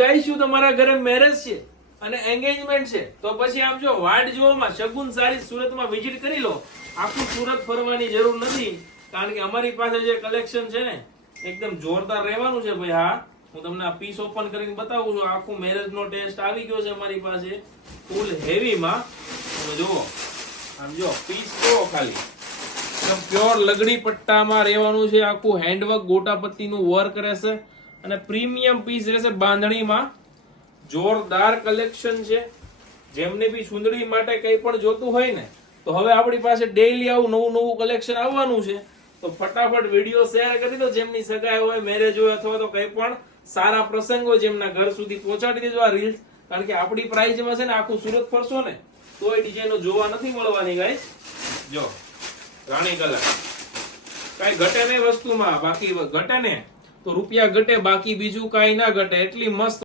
Guys શું તમારા ઘરે મેરેજ છે અને એંગેજમેન્ટ છે તો પછી આમ જો વાડ જોવામાં શગુન સારી સુરતમાં વિઝિટ કરી લો. આખું સુરત ફરવાની જરૂર નથી, કારણ કે અમારી પાસે જે કલેક્શન છે ને એકદમ જોરદાર રહેવાનું છે ભાઈ. હા, હું તમને આ પીસ ઓપન કરીને બતાવું છું. આખું મેરેજ નો ટેસ્ટ આવી ગયો છે અમારી પાસે ફૂલ હેવી માં. તમે જુઓ, આમ જો પીસ જુઓ, ખાલી એકદમ પ્યોર લગડી પટ્ટામાં રહેવાનું છે. આખું હેન્ડવર્ક ગોટાપત્તીનું વર્ક રહેશે અને પ્રીમિયમ પીસ રહેશે બાંધણીમાં. જોરદાર કલેક્શન છે. જેમને બી સુંદડી માટે કંઈ પણ જોતું હોય ને, તો હવે આપણી પાસે ડેઈલી આવું નવું નવું કલેક્શન આવવાનું છે. તો ફટાફટ વિડીયો શેર કરી દો. જેમની સગાઈ હોય, મેરેજ હોય અથવા તો કંઈ પણ સારા પ્રસંગ હોય, જેમના ઘર સુધી પહોંચાડી દેજો આ રીલ્સ. કારણ કે આપણી પ્રાઇસમાં છે ને આખું સુરત ફરશો ને તોય ડિઝાઇનો જોવા નથી મળવાની ગાઈસ. જો રાણી કલર, કઈ ઘટે નહીં વસ્તુમાં. બાકી ઘટે ને તો રૂપિયા ઘટે, બાકી બીજું કઈ ના ઘટે. એટલી મસ્ત